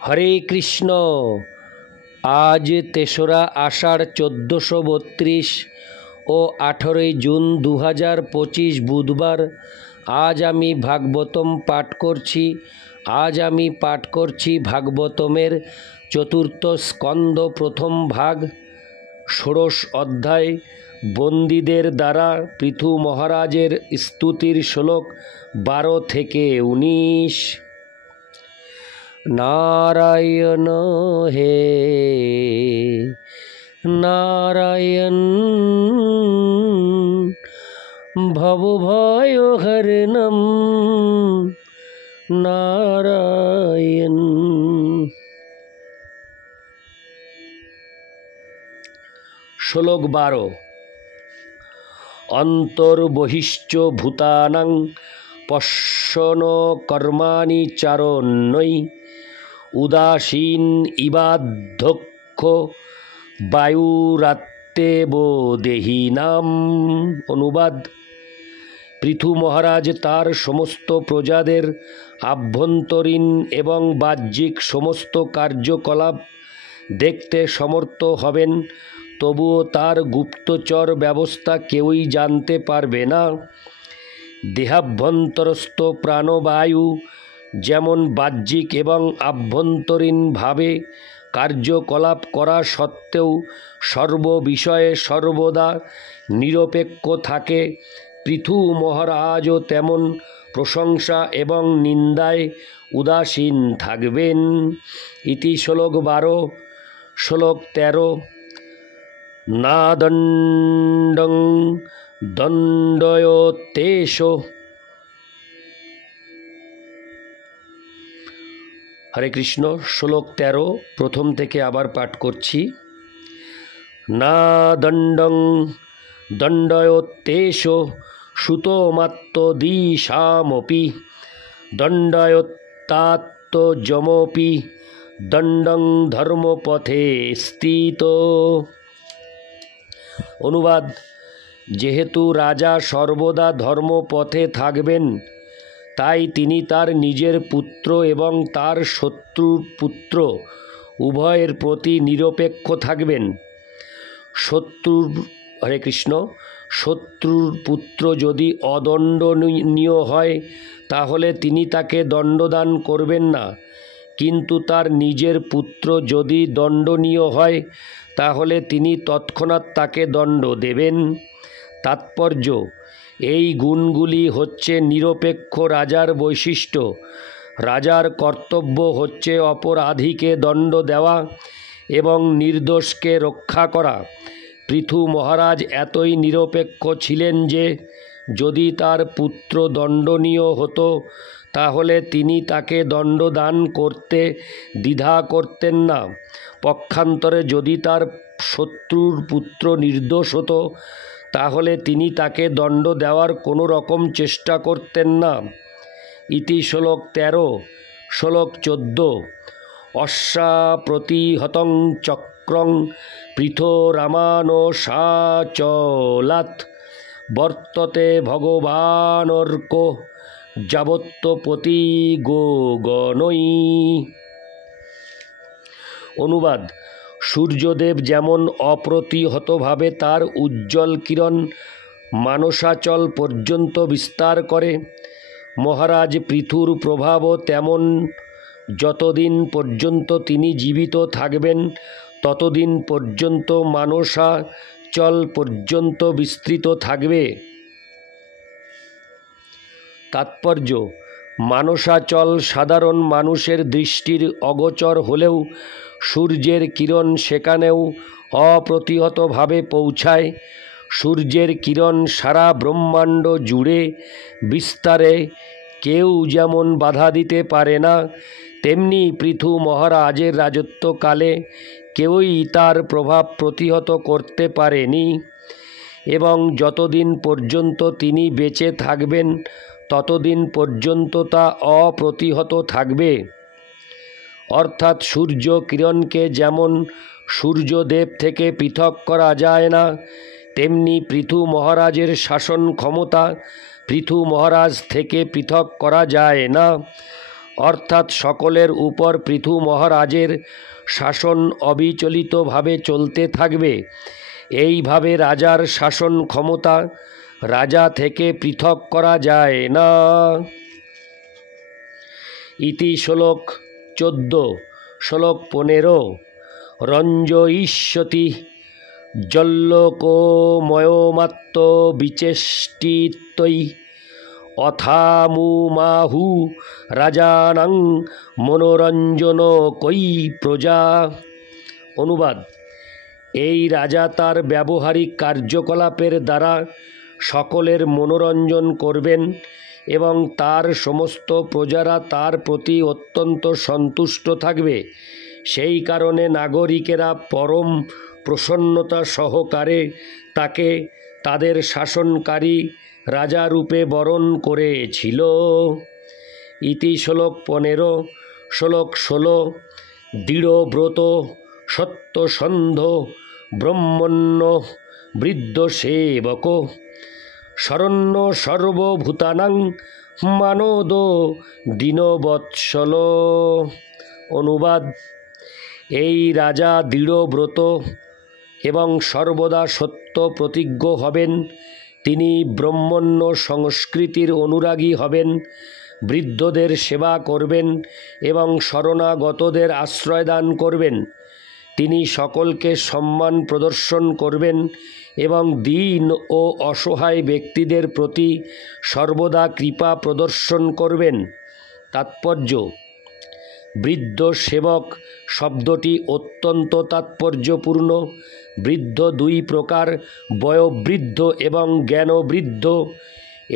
হরে কৃষ্ণ। আজ ৩রা আষাঢ় ১৪৩২ ও ১৮ জুন ২০২৫ বুধবার। আজ আমি ভাগবতম পাঠ করছি। ভাগবতমের চতুর্থ স্কন্দ প্রথম ভাগ, ষোড়শ অধ্যায়, বন্দীদের দ্বারা পৃথু মহারাজের স্তুতির শ্লোক ১২ থেকে ১৯। নারায়ণ হে নারায়ণ, ভবভয় হরণম নারায়ণ। শ্লোক ১২। অন্তর্বহিশ্চ ভূতানাং পশ্যন কর্মাণি চারণ্যৈ উদাসীন ইবাধ্যক্ষ বায়ুরাত্মেব দেহিনাম। অনুবাদ: পৃথু মহারাজ তার সমস্ত প্রজাদের আভ্যন্তরীণ এবং বাহ্যিক সমস্ত কার্যকলাপ দেখতে সমর্থ হবেন, তবুও তার গুপ্তচর ব্যবস্থা কেউই জানতে পারবে না। দেহাভ্যন্তরস্থ প্রাণবায়ু যেমন বাহ্যিক এবং আভ্যন্তরীণভাবে কার্যকলাপ করা সত্ত্বেও সর্ববিষয়ে সর্বদা নিরপেক্ষ থাকে, পৃথু মহারাজও তেমন প্রশংসা এবং নিন্দায় উদাসীন থাকবেন। ইতি শ্লোক ১২। শ্লোক ১৩। না দণ্ডং দণ্ডয়তেষ। হরে কৃষ্ণ। শ্লোক ১৩ প্রথম থেকে আবার পাঠ করছি। না দণ্ডং দণ্ডয়তেষ সুতমাত্মদিশামপি দণ্ডয়ত্তাত্মজমপি দণ্ডং ধর্মপথে স্থিত। অনুবাদ: যেহেতু রাজা সর্বদা ধর্মপথে থাকবেন, তাই তিনি তার নিজের পুত্র এবং তার শত্রুর পুত্র উভয়ের প্রতি নিরপেক্ষ থাকবেন। হরে কৃষ্ণ। শত্রুর পুত্র যদি অদণ্ডনীয় হয় তাহলে তিনি তাকে দণ্ডদান করবেন না, কিন্তু তার নিজের পুত্র যদি দণ্ডনীয় হয় তাহলে তিনি তৎক্ষণাৎ তাকে দণ্ড দেবেন। তাৎপর্য: এই গুণগুলি হচ্ছে নিরপেক্ষ রাজার বৈশিষ্ট্য। রাজার কর্তব্য হচ্ছে অপরাধীকে দণ্ড দেওয়া এবং নির্দোষকে রক্ষা করা। পৃথু মহারাজ এতই নিরপেক্ষ ছিলেন যে যদি তার পুত্র দণ্ডনীয় হতো তাহলে তিনি তাকে দণ্ডদান করতে দ্বিধা করতেন না। পক্ষান্তরে যদি তার শত্রুর পুত্র নির্দোষ হতো তাহলে তিনি তাকে দণ্ড দেওয়ার কোনো রকম চেষ্টা করতেন না। ইতি শ্লোক ১৩। শ্লোক ১৪। অশ্বাপ্রতিহতং চক্রং পৃথোরামানসাচলাৎ বর্ততে ভগবানর্ক যাবত্তপতি গোগণৈ। অনুবাদ: সূর্যদেব যেমন অপ্রতিহতভাবে তার উজ্জ্বল কিরণ মানসাচল পর্যন্ত বিস্তার করে, মহারাজ পৃথুর প্রভাবও তেমন যতদিন পর্যন্ত তিনি জীবিত থাকবেন ততদিন পর্যন্ত মানসাচল পর্যন্ত বিস্তৃত থাকবে। তাৎপর্য: মানসাচল সাধারণ মানুষের দৃষ্টির অগোচর হলেও সূর্যের কিরণ সেখানেও অপ্রতিহতভাবে পৌঁছায়। সূর্যের কিরণ সারা ব্রহ্মাণ্ড জুড়ে বিস্তারে কেউ যেমন বাধা দিতে পারে না, তেমনি পৃথু মহারাজের রাজত্বকালে কেউই তার প্রভাব প্রতিহত করতে পারেনি এবং যতদিন পর্যন্ত তিনি বেঁচে থাকবেন ততদিন পর্যন্ত তা অপ্রতিহত থাকবে। অর্থাৎ সূর্য কিরণকে যেমন সূর্যদেব থেকে পৃথক করা যায় না, তেমনি পৃথু মহারাজের শাসন ক্ষমতা পৃথু মহারাজ থেকে পৃথক করা যায় না। অর্থাৎ সকলের উপর পৃথু মহারাজের শাসন অবিচলিতভাবে চলতে থাকবে। এইভাবে রাজার শাসন ক্ষমতা রাজা থেকে পৃথক করা যায় না। ইতি শ্লোক 14। শ্লোক 15। রঞ্জয়িষ্যতি জল্লোকময়মাত্ম বিচেষ্টিতৈ অথামুমাহু রাজানাং মনোরঞ্জন কই প্রজা। অনুবাদ: এই রাজা তার ব্যবহারিক কার্যকলাপের দ্বারা সকলের মনোরঞ্জন করবেন এবং তার সমস্ত প্রজারা তার প্রতি অত্যন্ত সন্তুষ্ট থাকবে। সেই কারণে নাগরিকেরা পরম প্রসন্নতা সহকারে তাকে তাদের শাসনকারী রাজারূপে বরণ করেছিল। ইতি শ্লোক 15। শ্লোক 16। দৃঢ়ব্রত সত্যসন্ধ ব্রহ্মণ্য বৃদ্ধ সেবক শরণ্য সর্বভূতানাং মানদ দীনবৎসল। অনুবাদ: এই রাজা দৃঢ়ব্রত এবং সর্বদা সত্য প্রতিজ্ঞ হবেন। তিনি ব্রহ্মণ্য সংস্কৃতির অনুরাগী হবেন, বৃদ্ধদের সেবা করবেন এবং শরণাগতদের আশ্রয় দান করবেন। তিনি সকলকে সম্মান প্রদর্শন করবেন এবং দীন ও অসহায় ব্যক্তিদের প্রতি সর্বদা কৃপা প্রদর্শন করবেন। তাৎপর্য: বৃদ্ধ সেবক শব্দটি অত্যন্ত তাৎপর্যপূর্ণ। বৃদ্ধ দুই প্রকার, বয়োবৃদ্ধ এবং জ্ঞানবৃদ্ধ।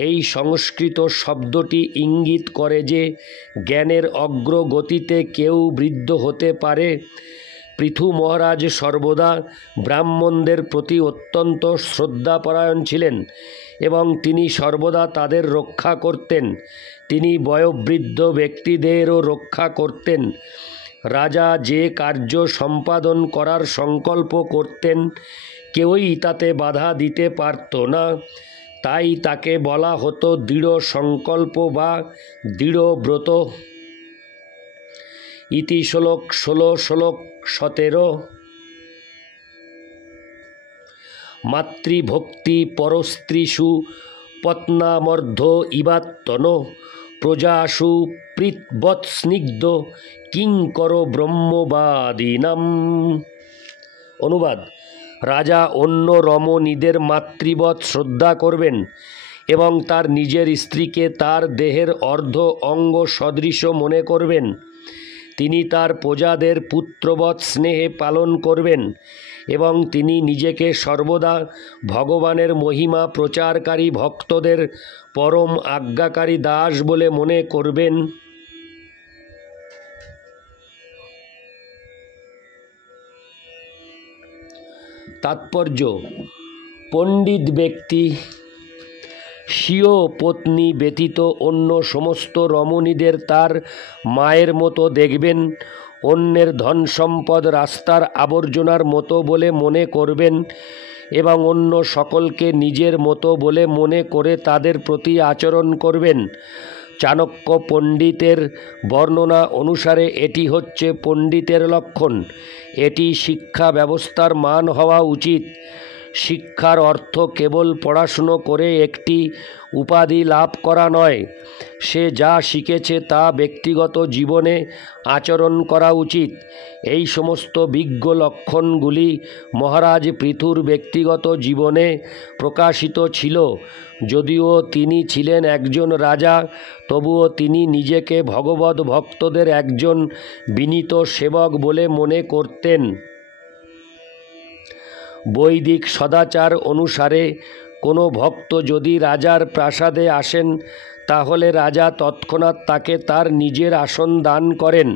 এই সংস্কৃত শব্দটি ইঙ্গিত করে যে জ্ঞানের অগ্রগতিতে কেউ বৃদ্ধ হতে পারে। পৃথু মহারাজ সর্বদা ব্রাহ্মণদের প্রতি অত্যন্ত শ্রদ্ধাপরায়ণ ছিলেন এবং তিনি সর্বদা তাদের রক্ষা করতেন। তিনি বয়োবৃদ্ধ ব্যক্তিদেরও রক্ষা করতেন। রাজা যে কার্য সম্পাদন করার সংকল্প করতেন কেউই তাতে বাধা দিতে পারত না। তাই তাকে বলা হতো দৃঢ় সংকল্প বা দৃঢ়ব্রত। ইতি শ্লোক 16। শ্লোক 17। মাতৃভক্তি পরস্ত্রীষু পত্নামর্ধ ইবাত্তন প্রজাসু প্রীতবৎস্নিগ্ধ কিঙ্কর ব্রহ্মবাদীনাম। অনুবাদ: রাজা অন্য রমণীদের মাতৃবৎ শ্রদ্ধা করবেন এবং তার নিজের স্ত্রীকে তার দেহের অর্ধ অঙ্গ সদৃশ মনে করবেন। তিনি তার প্রজাদের পুত্রবৎ স্নেহে পালন করবেন এবং তিনি নিজেকে সর্বদা ভগবানের মহিমা প্রচারকারী ভক্তদের পরম আজ্ঞাকারী দাস বলে মনে করবেন। তাৎপর্য: পণ্ডিত ব্যক্তি স্বীয় পত্নী ব্যতীত অন্য সমস্ত রমণীদের তার মায়ের মতো দেখবেন, অন্যের ধন সম্পদ রাস্তার আবর্জনার মতো বলে মনে করবেন এবং অন্য সকলকে নিজের মতো বলে মনে করে তাদের প্রতি আচরণ করবেন। চাণক্য পণ্ডিতের বর্ণনা অনুসারে এটি হচ্ছে পণ্ডিতের লক্ষণ। এটি শিক্ষা ব্যবস্থার মান হওয়া উচিত। শিক্ষার অর্থ কেবল পড়াশুনো করে একটি উপাধি লাভ করা নয়। সে যা শিখেছে তা ব্যক্তিগত জীবনে আচরণ করা উচিত। এই সমস্ত বিজ্ঞ লক্ষণগুলি মহারাজ পৃথুর ব্যক্তিগত জীবনে প্রকাশিত ছিল। যদিও তিনি ছিলেন একজন রাজা, তবুও তিনি নিজেকে ভগবদ্ ভক্তদের একজন বিনীত সেবক বলে মনে করতেন। বৈদিক সদাচার অনুসারে কোনো ভক্ত যদি রাজার প্রাসাদে আসেন তাহলে রাজা তৎক্ষণাৎ তাকে তার নিজের আসন দান করেন।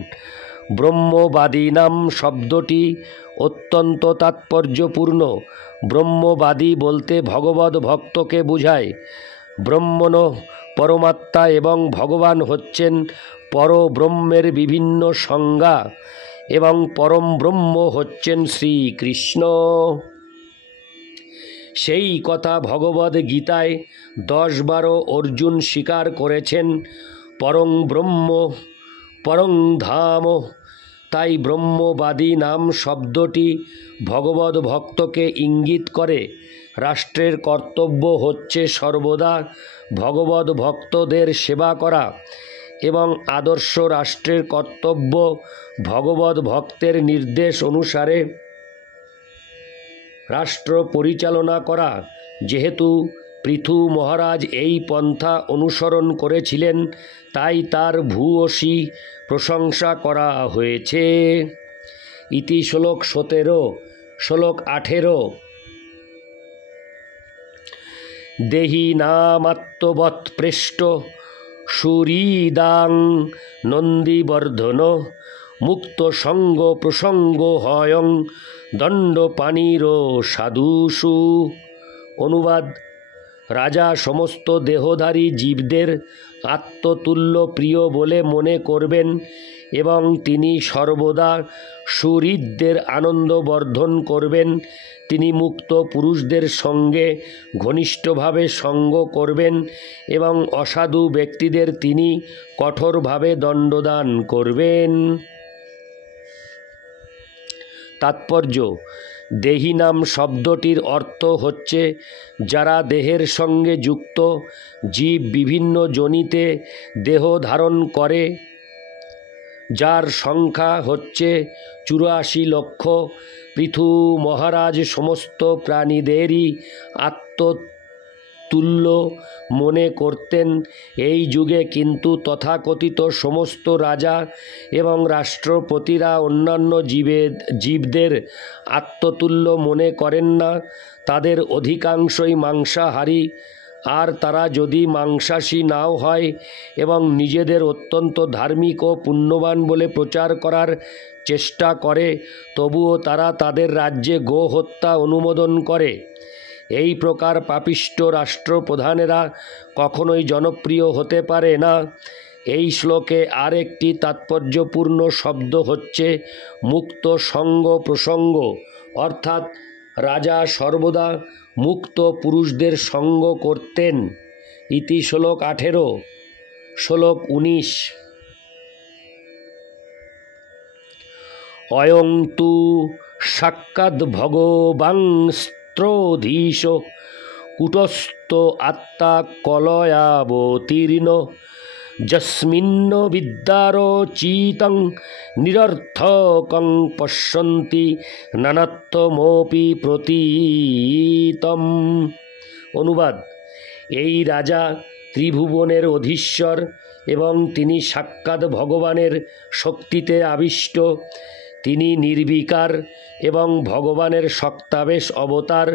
ব্রহ্মবাদীনাম শব্দটি অত্যন্ত তাৎপর্যপূর্ণ। ব্রহ্মবাদী বলতে ভগবদ্ ভক্তকে বোঝায়। ব্রহ্মণ পরমাত্মা এবং ভগবান হচ্ছেন পরব্রহ্মের বিভিন্ন সংজ্ঞা এবং পরম ব্রহ্ম হচ্ছেন শ্রীকৃষ্ণ। সেই কথা ভগবদ্ গীতায় 10-12 অর্জুন স্বীকার করেছেন। পরং ব্রহ্ম পরং ধাম। তাই ব্রহ্মবাদী নাম শব্দটি ভগবদ ভক্তকে ইঙ্গিত করে। রাষ্ট্রের কর্তব্য হচ্ছে সর্বদা ভগবদ ভক্তদের সেবা করা এবং আদর্শ রাষ্ট্রের কর্তব্য ভগবদ ভক্তের নির্দেশ অনুসারে রাষ্ট্র পরিচালনা করা। যেহেতু পৃথু মহারাজ এই পন্থা অনুসরণ করেছিলেন, তাই তার ভূয়সী প্রশংসা করা হয়েছে। ইতি শ্লোক 17। শ্লোক 18। দেহি নামাত্মবৎ পৃষ্ট সুহৃদাং নন্দীবর্ধন মুক্ত সঙ্গ প্রসঙ্গ হয়ং দণ্ডপাণির সাধুষু। অনুবাদ: রাজা সমস্ত দেহধারী জীবদের আত্মতুল্য প্রিয় বলে মনে করবেন এবং তিনি সর্বদা সুহৃদদের আনন্দ বর্ধন করবেন। তিনি মুক্ত পুরুষদের সঙ্গে ঘনিষ্ঠভাবে সঙ্গ করবেন এবং অসাধু ব্যক্তিদের তিনি কঠোরভাবে দণ্ডদান করবেন। তাৎপর্য: দেহী নাম শব্দটির অর্থ হচ্ছে যারা দেহের সঙ্গে যুক্ত। জীব বিভিন্ন যোনিতে দেহ ধারণ করে, যার সংখ্যা হচ্ছে 84 লক্ষ। পৃথু মহারাজ সমস্ত প্রাণীদেরই আত্মতুল্য মনে করতেন এই যুগে, কিন্তু তথাকথিত সমস্ত রাজা এবং রাষ্ট্রপতিরা অন্যান্য জীবদের আত্মতুল্য মনে করেন না। তাদের অধিকাংশই মাংসাহারী, আর তারা যদি মাংসাশী নাও হয় এবং নিজেদের অত্যন্ত ধার্মিক ও পুণ্যবান বলে প্রচার করার চেষ্টা করে, তবুও তারা তাদের রাজ্যে গো হত্যা অনুমোদন করে। এই প্রকার পাপিষ্ঠ রাষ্ট্রপ্রধানেরা কখনোই জনপ্রিয় হতে পারে না। এই শ্লোকে আর একটি তাৎপর্যপূর্ণ শব্দ হচ্ছে মুক্ত সঙ্গ প্রসঙ্গ, অর্থাৎ রাজা সর্বদা মুক্ত পুরুষদের সঙ্গ করতেন। ইতি শ্লোক 18। শ্লোক 19। অয়ং তু সাক্ষাৎ ভগবাংস্ত্রধীশ কূটস্থ আত্মা কলয়াবতীর্ণ যস্মিন্ন বিদ্যার চিতং নিরর্থকং পশ্যন্তি নানাত্মমপি প্রতীতম। অনুবাদ: এই রাজা ত্রিভুবনের অধীশ্বর এবং তিনি সাক্ষাৎ ভগবানের শক্তিতে আবিষ্ট। তিনি নির্বিকার এবং ভগবানের শক্তাবেশ অবতার।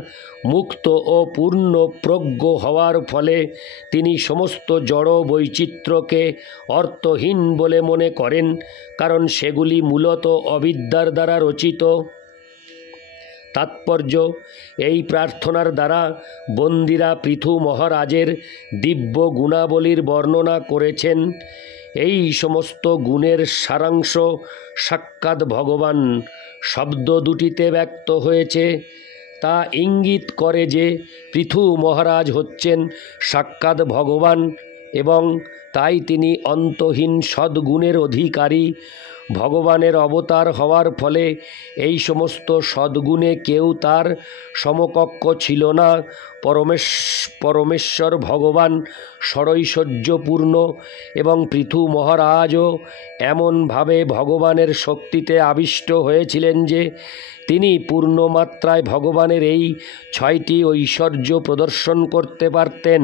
মুক্ত ও পূর্ণ প্রজ্ঞ হওয়ার ফলে তিনি সমস্ত জড় বৈচিত্র্যকে অর্থহীন বলে মনে করেন, কারণ সেগুলি মূলত অবিদ্যার দ্বারা রচিত। তাৎপর্য: এই প্রার্থনার দ্বারা বন্দীরা পৃথু মহারাজের দিব্য গুণাবলীর বর্ণনা করেছেন। এই সমস্ত গুণের সারাংশ সাক্ষাৎ ভগবান শব্দ দুটিতে ব্যক্ত হয়েছে। তা ইঙ্গিত করে যে পৃথু মহারাজ হচ্ছেন সাক্ষাৎ ভগবান এবং তাই তিনি অন্তহীন সদ্গুণের অধিকারী। ভগবানের অবতার হওয়ার ফলে এই সমস্ত সদ্গুণে কেউ তার সমকক্ষ ছিল না। পরমেশ্বর ভগবান ষড়ৈশ্বর্যপূর্ণ এবং পৃথু মহারাজও এমনভাবে ভগবানের শক্তিতে আবিষ্ট হয়েছিলেন যে তিনি পূর্ণমাত্রায় ভগবানের এই 6টি ঐশ্বর্য প্রদর্শন করতে পারতেন।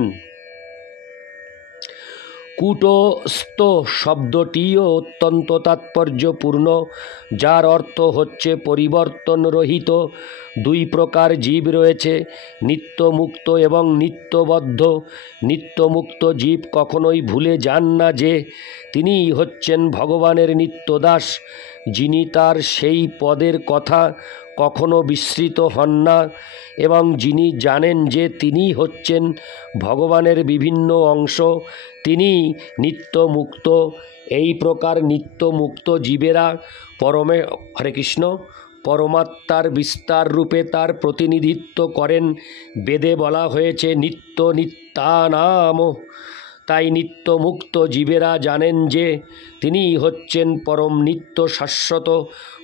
কূটস্থ শব্দটিও অত্যন্ত তাৎপর্যপূর্ণ, যার অর্থ হচ্ছে পরিবর্তনরহিত। 2 প্রকার জীব রয়েছে, নিত্যমুক্ত এবং নিত্যবদ্ধ। নিত্যমুক্ত জীব কখনোই ভুলে যান না যে তিনিই হচ্ছেন ভগবানের নিত্যদাস, যিনি তার সেই পদের কথা কখনো বিস্মৃত হন না এবং যিনি জানেন যে তিনি হচ্ছেন ভগবানের বিভিন্ন অংশ। তিনি নিত্যমুক্ত। এই প্রকার নিত্যমুক্ত জীবেরা হরে কৃষ্ণ পরমাত্মার বিস্তার রূপে তার প্রতিনিধিত্ব করেন। বেদে বলা হয়েছে নিত্য নিত্যানাম। তাই নিত্যমুক্ত জীবেরা জানেন যে তিনিই হচ্ছেন পরম নিত্য শাশ্বত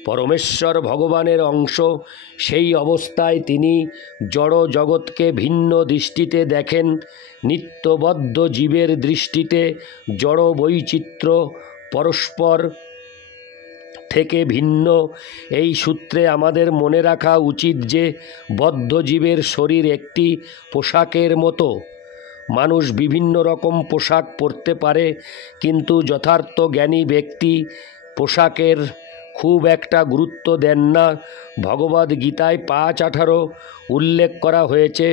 পরমেশ্বর ভগবানের অংশ। সেই অবস্থায় তিনি জড় জগৎকে ভিন্ন দৃষ্টিতে দেখেন। নিত্যবদ্ধ জীবের দৃষ্টিতে জড় বৈচিত্র্য পরস্পর থেকে ভিন্ন। এই সূত্রে আমাদের মনে রাখা উচিত যে বদ্ধ জীবের শরীর একটি পোশাকের মতো। মানুষ বিভিন্ন রকম পোশাক পরতে পারে, কিন্তু যথার্থ জ্ঞানী ব্যক্তি পোশাকের খুব একটা গুরুত্ব দেন না। ভগবদ্গীতায় 5:18 উল্লেখ করা হয়েছে,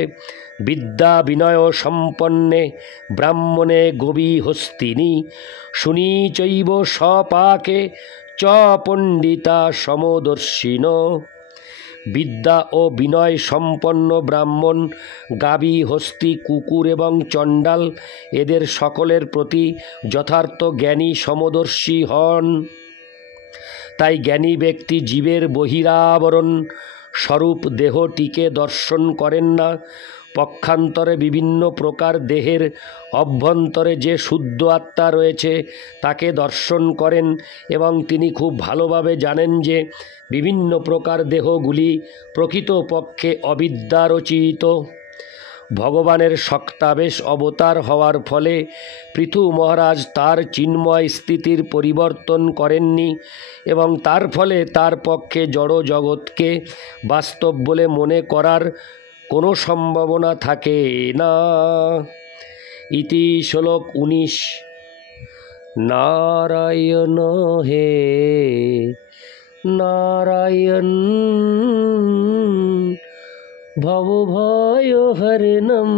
বিদ্যা বিনয় সম্পন্নে ব্রাহ্মণে গবী হস্তিনী শুনিচৈব স্বপাকে চ পণ্ডিতা সমদর্শিন। বিদ্যা ও বিনয় সম্পন্ন ব্রাহ্মণ, গাভী, হস্তি, কুকুর এবং চণ্ডাল এদের সকলের প্রতি যথার্থ জ্ঞানী সমদর্শী হন। তাই জ্ঞানী ব্যক্তি জীবের বহিরাবরণ স্বরূপ দেহটিকে দর্শন করেন না। পক্ষান্তরে বিভিন্ন প্রকার দেহের অভ্যন্তরে যে শুদ্ধ আত্মা রয়েছে তাকে দর্শন করেন, এবং তিনি খুব ভালোভাবে জানেন যে বিভিন্ন প্রকার দেহগুলি প্রকৃতপক্ষে অবিদ্যারচিত। ভগবানের শক্তাবেশ অবতার হওয়ার ফলে পৃথু মহারাজ তার চিন্ময় স্থিতির পরিবর্তন করেননি, এবং তার ফলে তার পক্ষে জড় জগৎকে বাস্তব বলে মনে করার কোনো সম্ভাবনা থাকে না। ইতি শ্লোক 19। নারায়ণ হে নারায়ণ ভবভয় হরিণম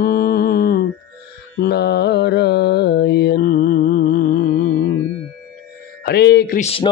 নারায়ণ। হরে কৃষ্ণ।